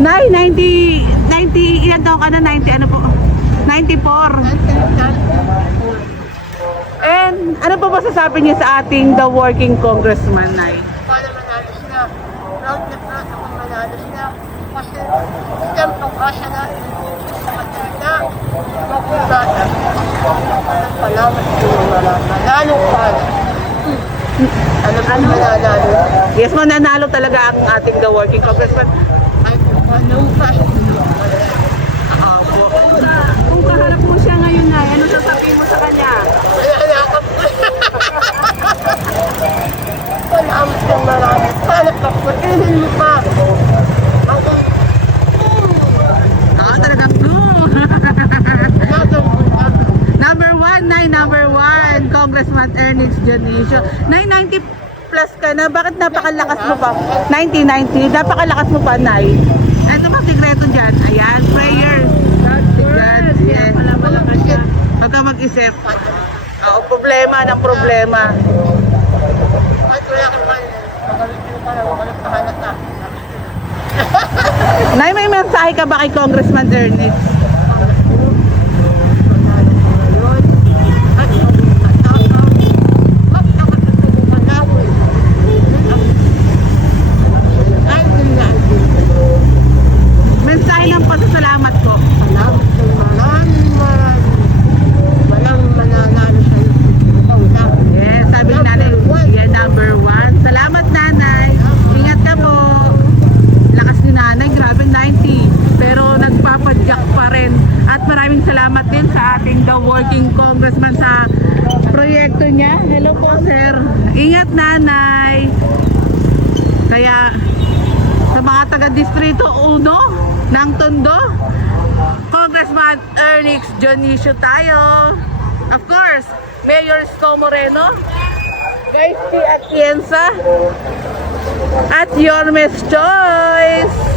Nay, 90, ilan daw ka na? 90, ano po? 94. And ano pa masasabi niyo sa ating the working congressman, Nay? Para manalo siya. Proud na proud ako manalo siya. Kasi isang pag-asa natin sa matanda. Magpagata. Salamat sa iyo manalo para. Ano po mananalo? Yes, mananalo talaga ang ating the working congressman. Ay, ano pa? Opo. Kung kaharap mo siya ngayon, Nay, ano sasabihin mo sa kanya? Nanakap ko. Salamat ng marami. Sana pagputihin mo pa. Talagang number one, Nay, number one. Congressman Ernix Dionisio. Nay, 90 plus ka na. Bakit napakalakas mo pa? 90. Napakalakas mo pa, Nay. Ito ba sikreto dyan? Ayan, prayer. God, yes. Huwag ka mag-isip. Oo, problema ng problema. At wala kang man. Magalitin pa na. Walang pahalata. Nay, may mensahe ka ba kay Congressman Ernix? Mensahe ng pasasalamat ko. Yes, sabi ni Nanay, yan number one. Salamat, Nanay. Ingat ka po. Lakas ni Nanay, grabe 90. Pero nagpapadyak pa rin. At maraming salamat din sa ating the working congressman sa proyekto niya. Hello po, sir. Ingat, Nanay. Kaya sa mga taga-distrito 1 ng Tondo, Congressman Ernix Dionisio tayo. Of course, Mayor Isko Moreno, Vice P. Atienza, at Yormes Choice.